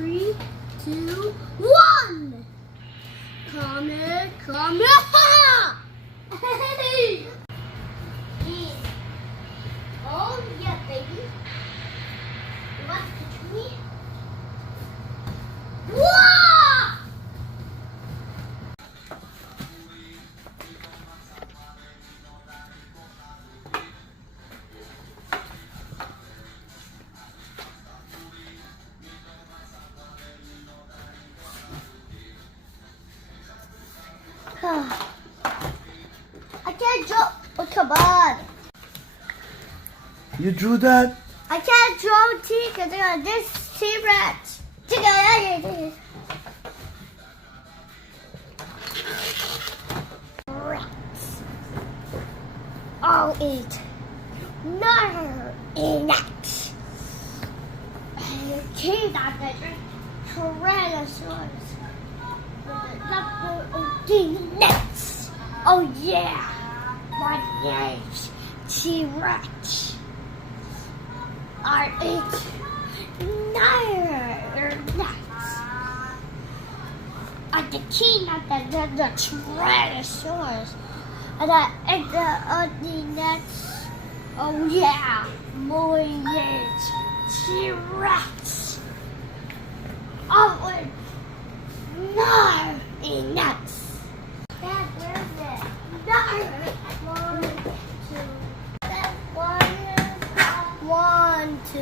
3, 2, 1. Come here, come here. Hey. Oh yeah, baby. You want to catch me? Whoa! I can't draw. Oh, come on. You drew that? I can't draw T because this T-Rex. Rex. I'll eat. No, eat. King that Tyrannosaurus. Next. Oh yeah. My name's T-Rex. I eat nuts. I'm the king of the Tyrannosaurus. And I ate the nuts. Oh yeah. My name's T-Rex. Oh, no, nuts. Dad, where's it? No. 1, 2.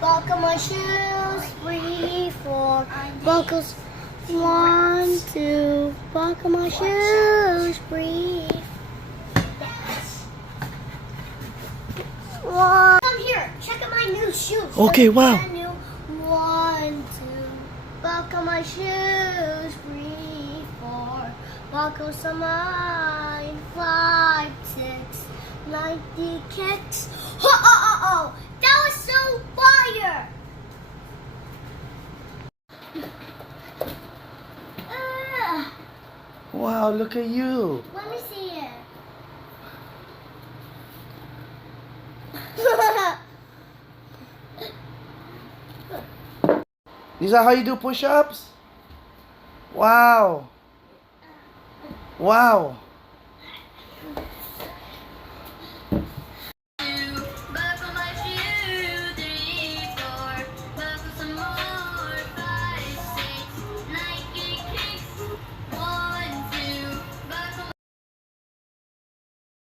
Buckle my shoes. 3, 4. Buckles. 1, 2. Buckle my shoes. 3. Come here. Check out my new shoes. Okay, wow. 1, 2. Buckle my shoes. 3, 4. Buckle some mine. 5, 6. 90 kicks. Oh! That was so fire! Wow, look at you. Let me see it. Is that how you do push-ups? Wow. Wow.